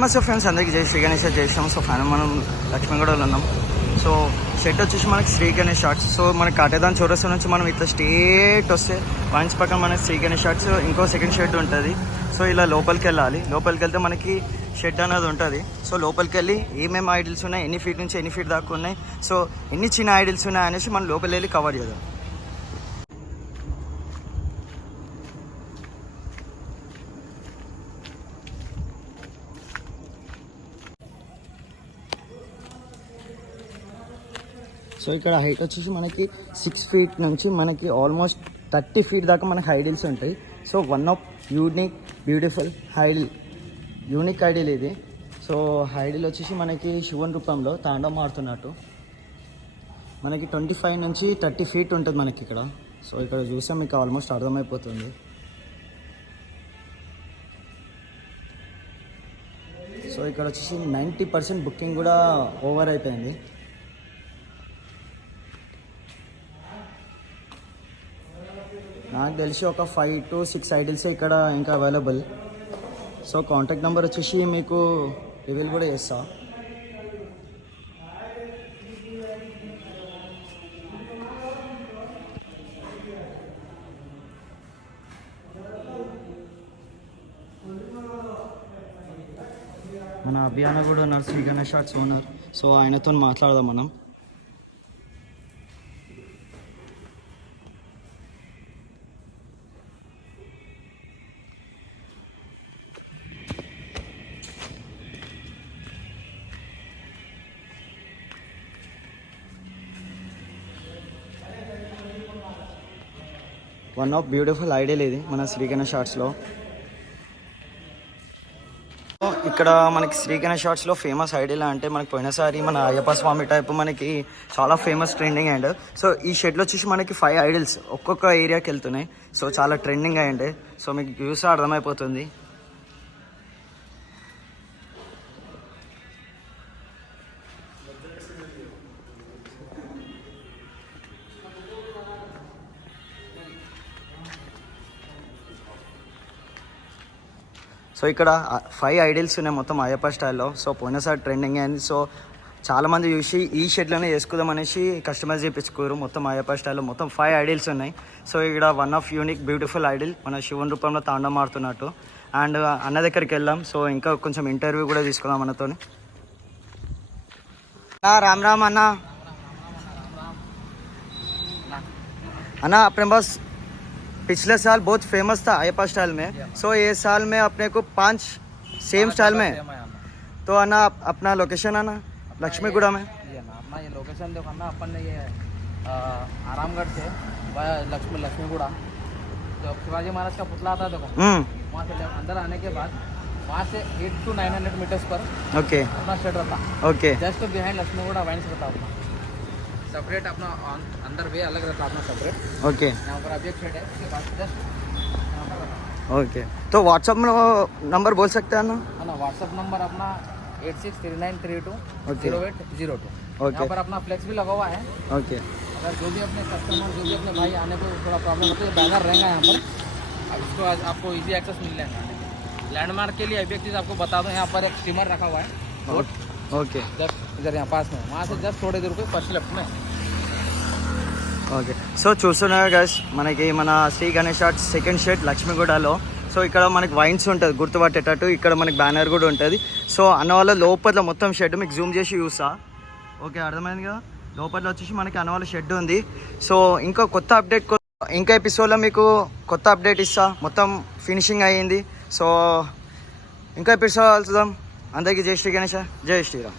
నమస్తే ఫ్రెండ్స్, అందరికీ జై శ్రీ గణేష్, జై శ్రీరామ్. సో ఫైనల్ మనం లక్ష్మీగూడలో ఉన్నాం. సో షెడ్ వచ్చేసి మనకి శ్రీ గణేష్ షార్ట్స్. సో మనకి కాటేదాన్ చౌరస్తా నుంచి మనం ఇట్లా స్ట్రేట్ వస్తే వైన్స్ పక్కన మనకి శ్రీ గణేష్ షార్ట్స్ ఇంకో సెకండ్ షెడ్ ఉంటుంది. సో ఇలా లోపలికి వెళ్ళాలి. లోపలికి వెళ్తే మనకి షెడ్ అనేది ఉంటుంది. సో లోపలికి వెళ్ళి ఏమేమి ఐడిల్స్ ఉన్నాయి, ఎన్ని ఫీట్ నుంచి ఎన్ని ఫీట్ దాకా ఉన్నాయి, సో ఎన్ని చిన్న ఐడిల్స్ ఉన్నాయి అనేసి మనం లోపలికి వెళ్ళి కవర్ చేద్దాం. సో ఇక్కడ హైట్ వచ్చేసి మనకి 6 feet నుంచి మనకి ఆల్మోస్ట్ 30 feet దాకా మనకి ఐడిల్స్ ఉంటాయి. So one of unique beautiful unique idol ఇది. సో ఐడిల్ వచ్చేసి మనకి శివుని రూపంలో తాండవం ఆడుతున్నట్టు మనకి 25 నుంచి 30 feet ఉంటుంది మనకి ఇక్కడ. సో ఇక్కడ చూస్తే మీకు ఆల్మోస్ట్ అర్థమైపోతుంది. సో ఇక్కడ వచ్చేసి 90% బుకింగ్ కూడా ఓవర్ అయిపోయింది. నాకు తెలిసి ఒక 5 to 6 ఐడిల్స్ ఇక్కడ ఇంకా అవైలబుల్. సో కాంటాక్ట్ నెంబర్ వచ్చేసి మీకు రివీల్ కూడా చేస్తా. మన అభియాన కూడా ఉన్నారు, Shri Ganesh shorts owner. So ఆయనతో మాట్లాడదాం మనం. వన్ ఆఫ్ బ్యూటిఫుల్ ఐడియల్ ఇది మన శ్రీ గణేష్ షార్ట్స్లో. ఇక్కడ మనకి శ్రీ గణేష్ షార్ట్స్లో ఫేమస్ ఐడియల్ అంటే మనకి పోయినసారి మన అయ్యప్ప స్వామి టైప్ మనకి చాలా ఫేమస్ ట్రెండింగ్ అయ్యండి. సో ఈ షెడ్లో వచ్చేసి మనకి 5 ఐడిల్స్ ఒక్కొక్క ఏరియాకి వెళ్తున్నాయి. సో చాలా ట్రెండింగ్ అయ్యండి. సో మీకు చూస్తే అర్థమైపోతుంది. సో ఇక్కడ 5 ఐడిల్స్ ఉన్నాయి మొత్తం అయ్యప్ప స్టైల్లో. సో పోయినసారి ట్రెండింగ్ అయింది. సో చాలామంది చూసి ఈ షెడ్లోనే వేసుకుందాం అనేసి కస్టమైజ్ చేయించుకోరు. మొత్తం అయ్యప్ప స్టైల్లో మొత్తం 5 ఐడిల్స్ ఉన్నాయి. సో ఇక్కడ one of unique beautiful idol మన శివుని రూపంలో తాండవం ఆడుతున్నట్టు. అండ్ అన్న దగ్గరికి వెళ్దాం. సో ఇంకా కొంచెం ఇంటర్వ్యూ కూడా తీసుకుందాం అన్నతో. రామ్ రామ్ అన్న. అన్న अपने पास पिछले साल बहुत फेमस था अयप्पा स्टाइल में. सो ये साल में अपने को 5 सेम स्टाइल में. तो आना अपना लोकेशन आना लक्ष्मीगुड़ा में. अपना ये लोकेशन देखो ना, अपन ने ये आरामगढ़ से लक्ष्मीगुड़ा जो शिवाजी महाराज का पुतला आता देखो, वहाँ से अंदर आने के बाद वहाँ से 800 to 900 मीटर्स पर ओके अपना शेड रहता. ओके जस्ट बिहाइंड लक्ष्मीगुड़ा वाइन्स रहता अपना सेपरेट. अपना अंदर वे अलग रहता अपना सेपरेट. ओके यहाँ पर अभी एक शेड है, उसके बाद जस्ट ओके. तो व्हाट्सअप में नंबर बोल सकते हैं ना? ना व्हाट्सअप नंबर अपना 8639320802. ओके. यहाँ पर अपना फ्लेक्स भी लगा हुआ है. ओके. अगर जो भी अपने कस्टमर, जो भी अपने भाई आने को थोड़ा प्रॉब्लम होती है, बैनर रहेगा यहाँ पर. अब इसको आपको इजी एक्सेस मिल जाएगा. लैंडमार्क के लिए अभी एक चीज़ आपको बता दूँ, यहाँ पर एक स्टीमर रखा हुआ है. ओके. जस्ट इधर यहाँ पास में, वहाँ से जस्ट थोड़ी दूर पे फर्स्ट लेफ्ट में. ఓకే. సో చూస్తున్నారు గైస్, మనకి మన Shri Ganesh shorts second shed లక్ష్మీగూడలో. సో ఇక్కడ మనకి వైన్స్ ఉంటుంది గుర్తుపట్టేటట్టు. ఇక్కడ మనకి బ్యానర్ కూడా ఉంటుంది. సో అన్న వాళ్ళ లోపల మొత్తం షెడ్ మీకు జూమ్ చేసి చూస్తా. ఓకే, అర్థమైంది కదా. లోపల వచ్చేసి మనకి అన్న వాళ్ళ షెడ్ ఉంది. సో ఇంకా కొత్త అప్డేట్, ఇంకా ఎపిసోడ్లో మీకు కొత్త అప్డేట్ ఇస్తా. మొత్తం ఫినిషింగ్ అయ్యింది. సో ఇంకా ఎపిసోడ్ వెళ్తాం. అందరికీ జై శ్రీ గణేష్, జై శ్రీరామ్.